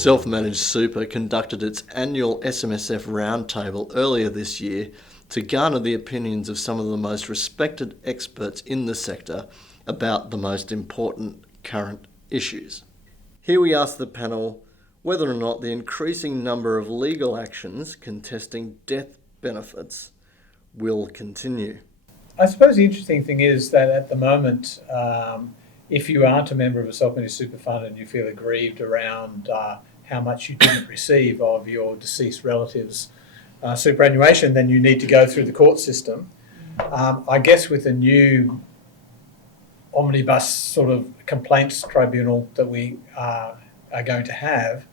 Self-Managed Super conducted its annual SMSF Roundtable earlier this year to garner the opinions of some of the most respected experts in the sector about the most important current issues. Here we ask the panel whether or not the increasing number of legal actions contesting death benefits will continue. I suppose the interesting thing is that at the moment, if you aren't a member of a self-managed super fund and you feel aggrieved around how much you didn't receive of your deceased relatives' superannuation, then you need to go through the court system. I guess with the new omnibus sort of complaints tribunal that we are going to have,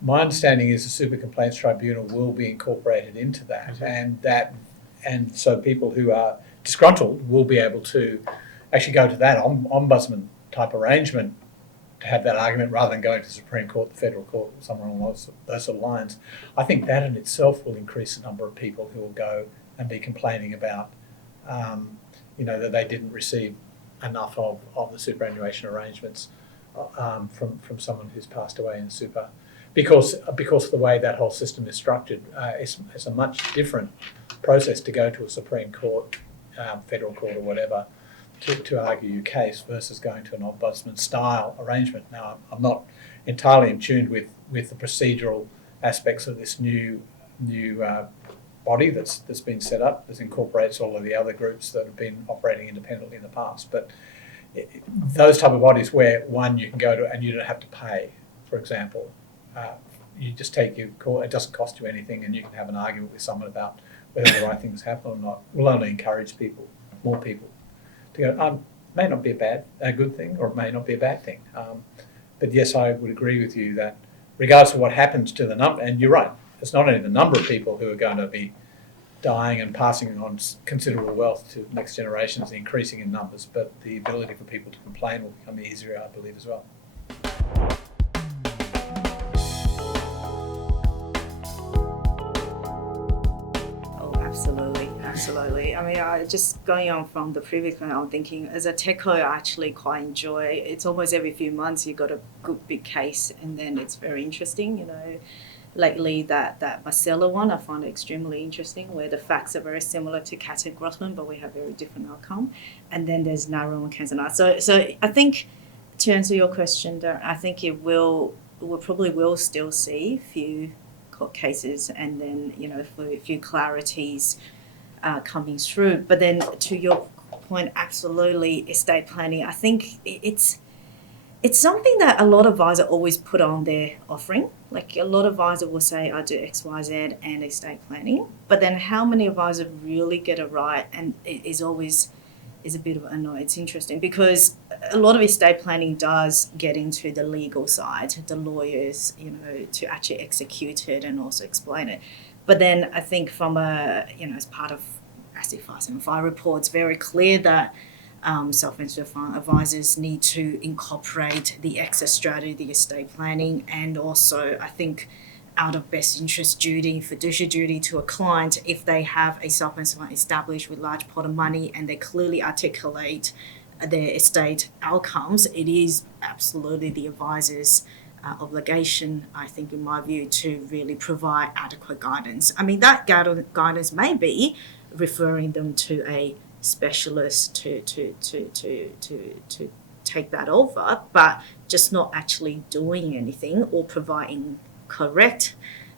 my understanding is the Super Complaints Tribunal will be incorporated into that, and so people who are disgruntled will be able to actually go to that ombudsman type arrangement to have that argument rather than going to the Supreme Court, the Federal Court, or somewhere along those sort of lines. I think that in itself will increase the number of people who will go and be complaining about, that they didn't receive enough of the superannuation arrangements from someone who's passed away in super. Because of the way that whole system is structured, it's a much different process to go to a Supreme Court, Federal Court or whatever, to argue your case versus going to an ombudsman style arrangement. Now, I'm not entirely in tune with the procedural aspects of this new body that's been set up that incorporates all of the other groups that have been operating independently in the past. But those type of bodies where you can go to and you don't have to pay, for example. You just take your call, it doesn't cost you anything, and you can have an argument with someone about whether the right things happen or not. Will only encourage more people to go, may not be a good thing, or it may not be a bad thing. But yes, I would agree with you that regardless of what happens to the number, and you're right, it's not only the number of people who are going to be dying and passing on considerable wealth to next generations, increasing in numbers, but the ability for people to complain will become easier, I believe, as well. Absolutely. I mean, just going on from the previous one, I'm thinking as a techo, I actually quite enjoy. It's almost every few months you got a good big case, and then it's very interesting. Lately that Marcella one, I find it extremely interesting, where the facts are very similar to Katz and Grossman, but we have very different outcome. And then there's Nauru and Kanzana. So I think to answer your question, Darren, I think we probably will still see a few court cases, and then a few clarities coming through. But then to your point, absolutely, estate planning, I think it's something that a lot of advisors always put on their offering. Like a lot of advisors will say, I do X, Y, Z and estate planning. But then how many advisors really get it right? And it is always a bit of an annoyance. It's interesting because a lot of estate planning does get into the legal side, the lawyers, to actually execute it and also explain it. But then I think from as part of ASIC 575 report, it's very clear that self-managed advisors need to incorporate the exit strategy, the estate planning, and also I think out of best interest duty, fiduciary duty to a client, if they have a self-managed fund established with large pot of money and they clearly articulate their estate outcomes, it is absolutely the advisor's obligation, I think, in my view, to really provide adequate guidance. I mean, that guidance may be referring them to a specialist to take that over, but just not actually doing anything or providing correct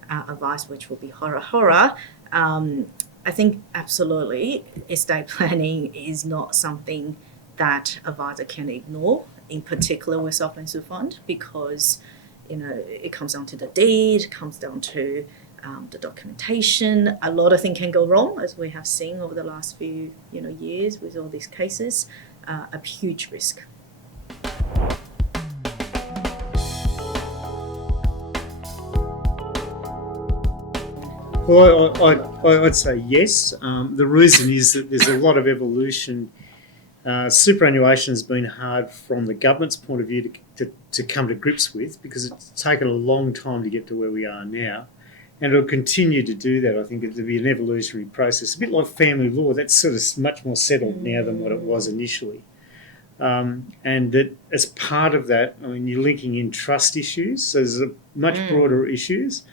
advice, which will be horror. I think absolutely estate planning is not something that advisor can ignore, in particular with self-managed fund, because it comes down to the deed, it comes down to the documentation. A lot of things can go wrong, as we have seen over the last few years with all these cases. A huge risk. Well, I'd say yes. The reason is that there's a lot of evolution. Superannuation has been hard from the government's point of view to come to grips with, because it's taken a long time to get to where we are now. And it'll continue to do that. I think it'll be an evolutionary process, a bit like family law. That's sort of much more settled now than what it was initially. And that as part of that, I mean, you're linking in trust issues, so there's a much broader issues.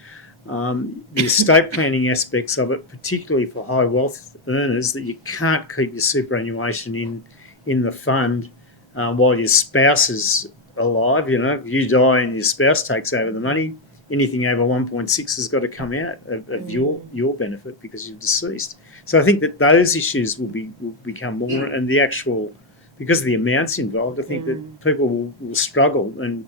The estate planning aspects of it, particularly for high wealth earners, that you can't keep your superannuation in the fund while your spouse is alive. You know, if you die and your spouse takes over the money, anything over 1.6 has got to come out of your benefit because you're deceased. So I think that those issues will become more, and the actual, because of the amounts involved, I think that people will struggle and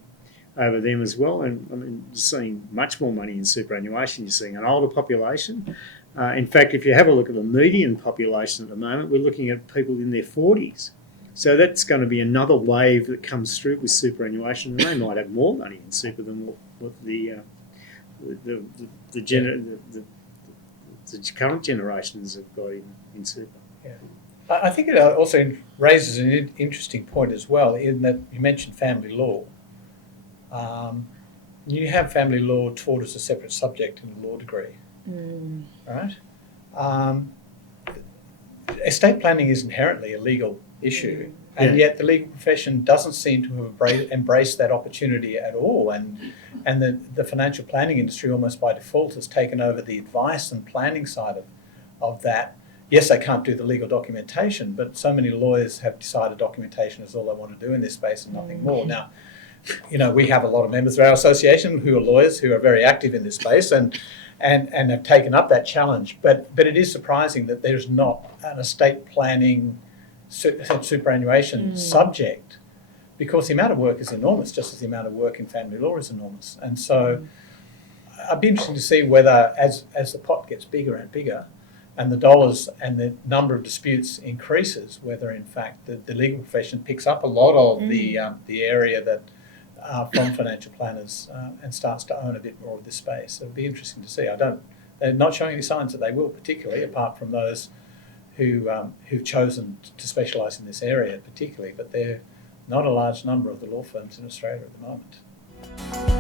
over them as well. And I mean, you're seeing much more money in superannuation. You're seeing an older population. In fact, if you have a look at the median population at the moment, we're looking at people in their 40s. So that's going to be another wave that comes through with superannuation, and they might have more money in super than what the current generations have got in super. Yeah. I think it also raises an interesting point as well, in that you mentioned family law. You have family law taught as a separate subject in the law degree, right? Estate planning is inherently a legal issue, and yet the legal profession doesn't seem to have embraced that opportunity at all, and the financial planning industry almost by default has taken over the advice and planning side of that. Yes, they can't do the legal documentation, but so many lawyers have decided documentation is all they want to do in this space and nothing more. Now, you know, we have a lot of members of our association who are lawyers who are very active in this space and have taken up that challenge. But it is surprising that there's not an estate planning superannuation subject, because the amount of work is enormous, just as the amount of work in family law is enormous. And so I'd be interested to see whether as the pot gets bigger and bigger and the dollars and the number of disputes increases, whether in fact the legal profession picks up a lot of the area that from financial planners and starts to own a bit more of this space. It'll be interesting to see. They're not showing any signs that they will, particularly apart from those who've chosen to specialise in this area particularly, but they're not a large number of the law firms in Australia at the moment.